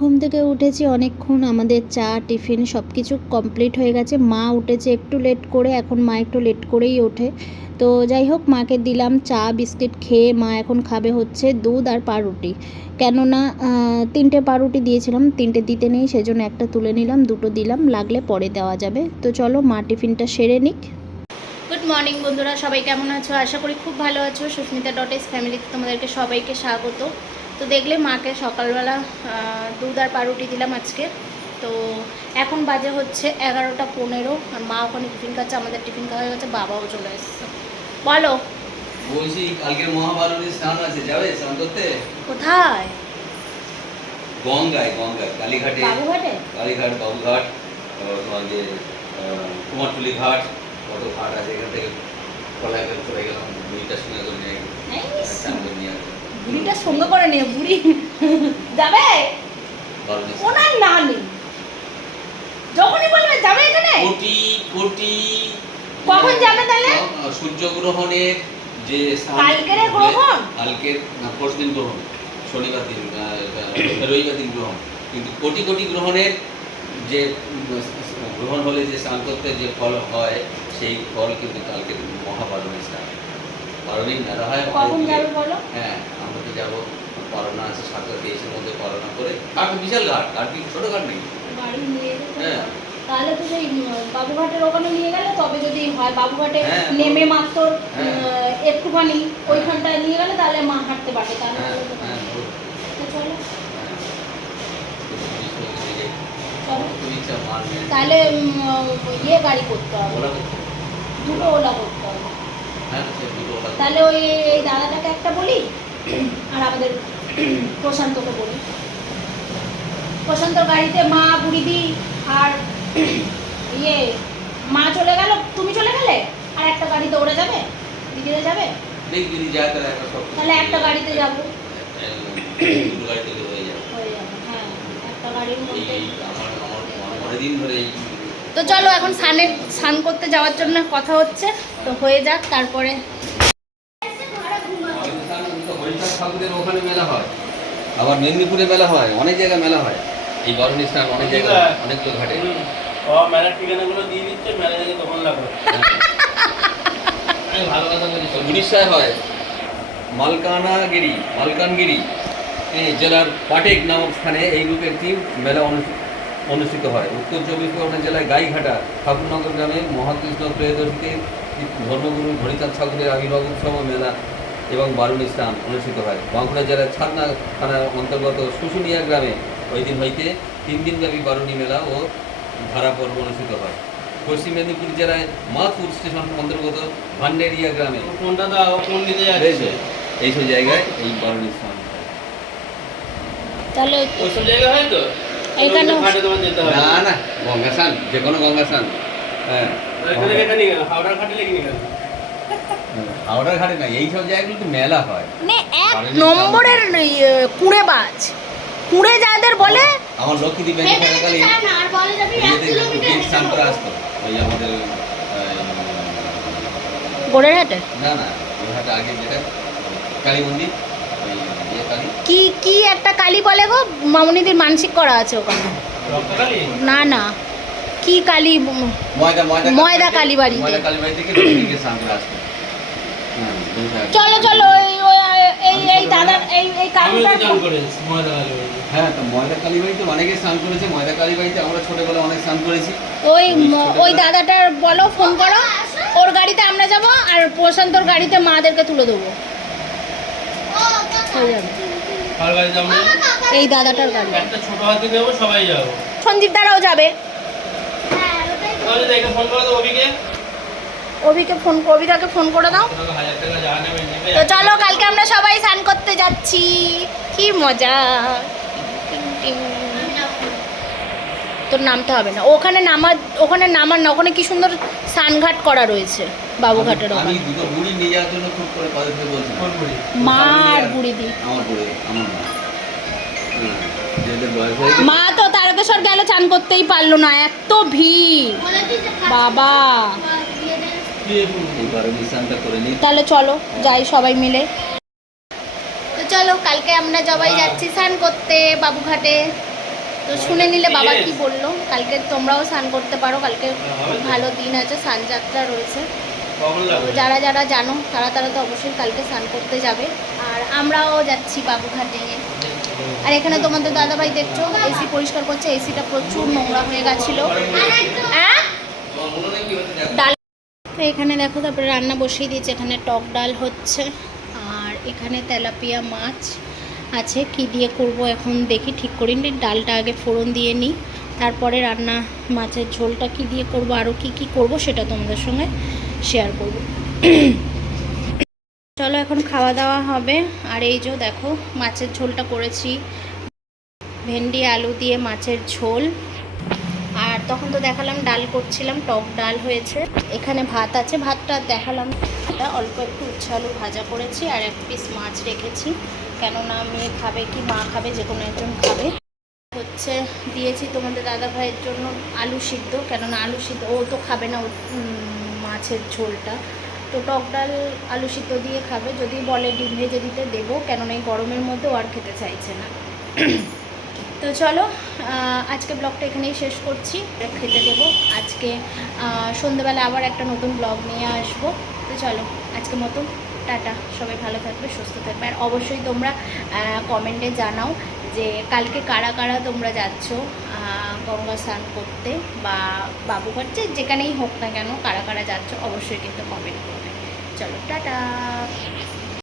ঘুম থেকে উঠেছি, অনেকক্ষণ আমাদের চা, টিফিন সব কিছু কমপ্লিট হয়ে গেছে। মা উঠেছে একটু লেট করে, এখন মা একটু লেট করেই ওঠে। তো যাই হোক, মাকে দিলাম চা, বিস্কিট খেয়ে মা এখন খাবে হচ্ছে দুধ আর পাউরুটি। কেননা তিনটে পাউরুটি দিয়েছিলাম, তিনটে দিতে নেই, সেজন্য একটা তুলে নিলাম, দুটো দিলাম, লাগলে পরে দেওয়া যাবে। তো চলো, মা টিফিনটা সেরে নিক। গুড মর্নিং বন্ধুরা, সবাই কেমন আছো? আশা করি খুব ভালো আছো। সুস্মিতা ডট এস ফ্যামিলিতে তোমাদেরকে সবাইকে স্বাগত। তো দেখলে মাকে সকালবেলা দুধ আর পাউরুটি দিলাম আজকে। তো এখন বাজে হচ্ছে এগারোটা পনেরো আর মা ওখানে টিফিন খাচ্ছে আমাদের টিফিন খাওয়া হয়ে গেছে বাবাও চলে এসছে। বলো। বলছি কালকে মহাভারতের স্নান আছে যাবে স্নান করতে? কোথায়? গঙ্গায় গঙ্গায় কালীঘাটে। কালীঘাট কুমারটুলি ঘাট কত ঘাট আছে এখান থেকে চলে গেলাম সঙ্গে করে নিয়ে এই স্নান করে নিয়ে আসলাম। বুড়িটা সঙ্গে করে নিয়ে বুড়ি। যাবে? ওনার না নেই। যখনই বলবে যাবে এখানে? কোটি কোটি। কখন যাবে তাহলে? আহ, সূর্যগ্রহণের যে কালকেরে গ্রহণ? কালকের না পরশু দিন গ্রহণ। শনিবার দিন রবিবার দিন গ্রহণ। কিন্তু কোটি কোটি গ্রহণের যে গ্রহণ হলে যে স্নান করতে যে ফল হয় সেই ফল কিন্তু কালকে মহাপারণী স্নান পারণী মেলা হয় কখন যাবে বলো? হ্যাঁ। তো যাব। পারণা আছে সাতটা তেইশের মধ্যে পারণা করে। ঘাট বিশাল ঘাট ঘাট কি ছোট ঘাট নেই হ্যাঁ। তাহলে তো সেই বাবুঘাটের ওখানে নিয়ে গেলে তবে যদি হয় বাবুঘাটে হ্যাঁ। নেমে মাত্র হ্যাঁ। একটুখানি ওইখানটায় নিয়ে গেলে তাহলে মা হাঁটতে পারে তাহলে হ্যাঁ হ্যাঁ চলো। হ্যাঁ। তাহলে ইয়ে গাড়ি করতে হবে। দুটো ওলা করতে হবে। হ্যাঁ তাহলে ওই দাদাটাকে একটা বলি? আর আমাদের প্রশান্তকে বলি। প্রশান্ত গাড়িতে মা বুড়িদি আর ইয়ে মা চলে গেল তুমি চলে গেলে? আর একটা গাড়িতে ওরা যাবে? দিদিরা যাবে? তাহলে একটা গাড়িতে যাব। তো চলো এখন স্নানে স্নান করতে যাওয়ার জন্য কথা হচ্ছে। তো হয়ে যাক তারপরে ঠাকুরের ওখানে মেলা হয়। আবার মেদিনীপুরে মেলা হয় অনেক জায়গায় মেলা হয়। এই বরণী স্থান অনেক জায়গায় অনেকগুলো ঘাটে। মেলার ঠিকানাগুলো দিয়ে দিচ্ছে মেলা থেকে তখন লাগবে ভালো কথা বলছি উড়িষ্যায় হয় মালকানাগিরি মালকানগিরি জেলার পাটেক নামক স্থানে এই রূপের একটি মেলা অনুষ্ঠিত অনুষ্ঠিত হয়। উত্তর চব্বিশ পরগনা জেলায় গাইঘাটা ঠাকুরনগর গ্রামে মহাকৃষ্ণ ত্রয়োদশীতে ধর্মগুরু হরিচাঁদ ঠাকুরের আবির্ভাব উৎসব মেলা এবং বারুণী স্থান অনুষ্ঠিত হয়। বাঁকুড়া জেলার ছাতনা থানার অন্তর্গত শুশুনিয়া গ্রামে ওই দিন হইতে তিন দিনব্যাপী বারুণী মেলা ও ধারা পর্ব অনুষ্ঠিত হয়। পশ্চিম মেদিনীপুর জেলায় মাথুর স্টেশন অন্তর্গত ভান্ডেরিয়া গ্রামে। রয়েছে এইসব জায়গায় এই বারুণী স্থান। তাহলে ওইসব জায়গা হয় তো? এখানেও- তোমার যেতে হয় না না গঙ্গা স্নান যে কোনো গঙ্গা স্নান হ্যাঁ হাওড়ার ঘাটে লেগে কেন? হাওড়ার ঘাটে না এইসব জায়গাগুলোতে মেলা হয়। মানে এক নম্বরের কুঁড়ে বাজ কুঁড়ে যাদের বলে আমার স্নান করে আসতো। ওই আমাদের গোড়ের হাটে? না না হাটে আগে যেটা কালী মন্দির ইয়ে কি কি একটা কালী বলে গো? মামুনিদির মানসিক করা আছে ওখানে। না না। কি কালী ময়দা ময়দা ময়দা কালীবাড়িতে। ময়দা কালীবাড়ি থেকে লক্ষ্মী দ্বীপে স্নান করে আসতো হ্যাঁ, দুই হাজার। চলো চলো ওই ওই এই এই দাদা এই এই। হ্যাঁ তো ময়দা কালীবাড়িতে অনেকে স্নান করেছে ময়দা কালীবাড়িতে আমরা ছোটবেলা অনেক স্নান করেছি। ওই ওই দাদাটার বলো ফোন করো ওর গাড়িতে আমরা যাব আর প্রশান্তর গাড়িতে মাদেরকে তুলে দেবো? এই দাদাটার গাড়ি একটা ছোট হাতি নেব সবাই যাব। সঞ্জীব দারাও যাবে। তাহলে দেখে ফোন করে তো অভিকে ফোন অভিদাকে ফোন করে দাও। তো চলো কালকে আমরা সবাই স্নান করতে যাচ্ছি। কি মজা। তোর নামতে হবে না। ওখানে নামার ওখানে নামার না ওখানে কি সুন্দর স্নানঘাট করা রয়েছে বাবুঘাটের আমি ওখানে? দুটো বুড়ি নিয়ে যাওয়ার জন্য খুব করে পদে ধরে বলছিলাম ফোন মা আর বুড়ি দি। আমার বুড়ি আমার মা। যেদের বয়স গেছে, মা তো তারকেশ্বর গেলে চান করতেই পারল না এত ভিড়। বাবা। তাহলে চলো, যাই সবাই মিলে। তো চলো, কালকে আমরা সবাই যাচ্ছি স্নান করতে বাবুঘাটে। তো শুনে নিলে বাবা কি বলল? কালকে তোমরাও স্নান করতে পারো, কালকে ভালো দিন আছে, স্নানযাত্রা রয়েছে। যারা যারা জানো, তারা তারা তো অবশ্যই কালকে স্নান করতে যাবে। আর আমরাও যাচ্ছি বাবুঘাটে আর এখানে তোমাদের দাদাভাই দেখছ এসি পরিষ্কার করছে এসিটা প্রচুর নোংরা হয়ে গেছিল। তো এখানে দেখো, তারপরে রান্না বসিয়ে দিয়েছে। এখানে টক ডাল হচ্ছে, আর এখানে তেলাপিয়া মাছ আছে। কি দিয়ে করব এখন দেখি, ঠিক করিনি ডালটা আগে ফোড়ন দিয়ে নিই, তারপরে রান্না মাছের ঝোলটা কি দিয়ে করব আরও কি কি করব সেটা তোমাদের সঙ্গে শেয়ার করব। চলো এখন খাওয়া দাওয়া হবে। আর এই যে দেখো, মাছের ঝোলটা করেছি। ভেন্ডি, আলু দিয়ে মাছের ঝোল। তখন তো দেখালাম, ডাল করছিলাম, টক ডাল হয়েছে। এখানে ভাত আছে, ভাতটা দেখালাম। এটা অল্প একটু উচ্ছে আলু ভাজা করেছি আর এক পিস মাছ রেখেছি। কেননা মেয়ে খাবে কি মা খাবে, যে কোনো একজন খাবে। হচ্ছে দিয়েছি তোমাদের দাদা ভাইয়ের জন্য আলু সিদ্ধ, কেননা আলু সিদ্ধ, ও তো খাবে না মাছের ঝোলটা। তো টক ডাল আলু সিদ্ধ দিয়ে খাবে। যদি বলে ডিম ভেজে দিতে দেবো, কেননা এই গরমের মধ্যে আর খেতে চাইছে না। তো চলো আজকে ব্লগটা এখানেই শেষ করছি। খেতে দেবো। আজকে সন্ধ্যেবেলা আবার একটা নতুন ব্লগ নিয়ে আসব। তো চলো, আজকে মতো টাটা। সবাই ভালো থাকবে, সুস্থ থাকবে। আর অবশ্যই তোমরা কমেন্টে জানাও যে কালকে কারা কারা তোমরা যাচ্ছ গঙ্গা স্নান করতে বা বাবু যে যেখানেই হোক না কেন কারা কারা যাচ্ছ, অবশ্যই কিন্তু কমেন্ট করবে। চলো, টাটা।